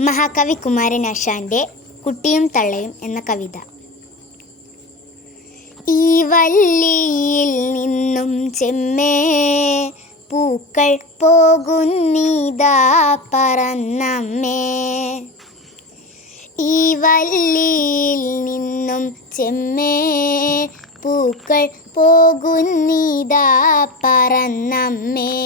മഹാകവി കുമാരനാശാന്റെ കുട്ടിയും തള്ളയും എന്ന കവിത. ഈ വല്ലിയിൽ നിന്നും ചെമ്മേ പൂക്കൾ പോകുന്നീതാ പറന്നമ്മേ. ഈ വല്ലിയിൽ നിന്നും ചെമ്മേ പൂക്കൾ പോകുന്നീതാ പറന്നമ്മേ.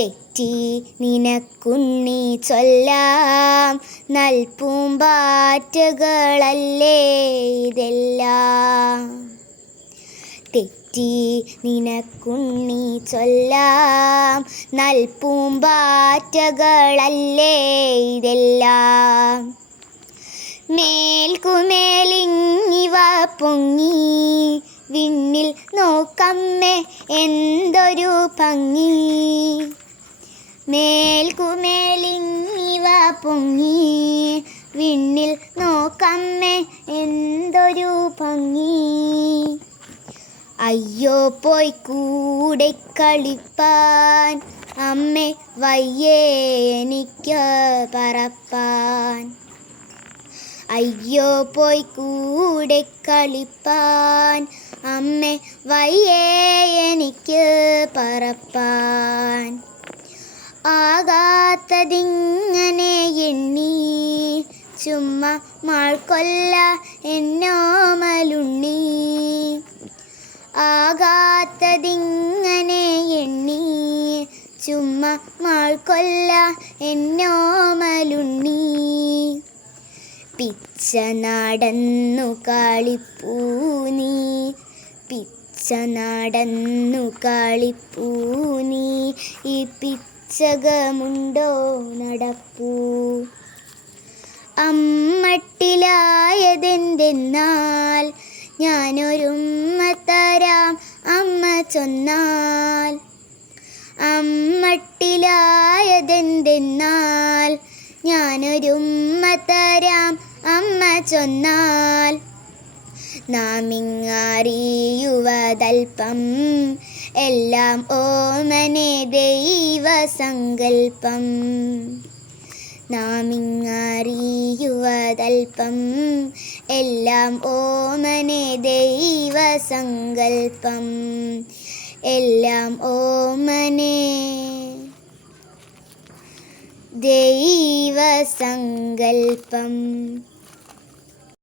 തെറ്റി നിനക്കുണ്ണി ചൊല്ലാം. നൽപൂമ്പാറ്റകളല്ലേ ഇതെല്ലാം. തെറ്റി നിനക്കുണ്ണി ചൊല്ലാം. നൽപൂമ്പാറ്റകളല്ലേ ഇതെല്ലാം. മേൽക്കുമേലിങ്ങിവ പൊങ്ങി. വിണ്ണിൽ നോക്കമ്മേ എന്തൊരു ഭംഗി. മേൽക്കുമേലിങ്ങിവ പൊങ്ങി. വിണ്ണിൽ നോക്കമ്മേ എന്തൊരു ഭംഗി. അയ്യോ പോയി കൂടെ കളിപ്പാൻ. അമ്മേ വയ്യേ എനിക്ക് പറപ്പാൻ. അയ്യോ പോയി കൂടെ കളിപ്പാൻ. അമ്മേ വയ്യേ എനിക്ക് പറപ്പാൻ. ആകാത്തതിങ്ങനെ എണ്ണി. ചുമ്മാ മാൾക്കൊല്ല എന്നോമലുണ്ണി. ആകാത്തതിങ്ങനെ എണ്ണി. ചുമ്മാ മാൾക്കൊല്ല എന്നോമലുണ്ണി. പിച്ച നടന്നു കളിപ്പൂനി പിച്ച നടന്നു കളിപ്പൂനി ഈ പിച്ചകമുണ്ടോ നടപ്പൂ. അമ്മട്ടിലായതെന്തെന്നാൽ ഞാനൊരുമ്മ തരാം അമ്മ ചൊന്നാൽ. അമ്മട്ടിലായതെന്തെന്നാൽ ഞാനൊരുമ്മ തരാം അമ്മ ചൊന്നാൽ. നാമിങ്ങറിയുവതൽപ്പം എല്ലാം ഓമനെ ദൈവസങ്കൽപ്പം. നാമിങ്ങറിയുവതൽപ്പം. എല്ലാം ഓമനെ ദൈവസങ്കൽപ്പം. എല്ലാം ഓമനെ ദൈവസങ്കൽപ്പം.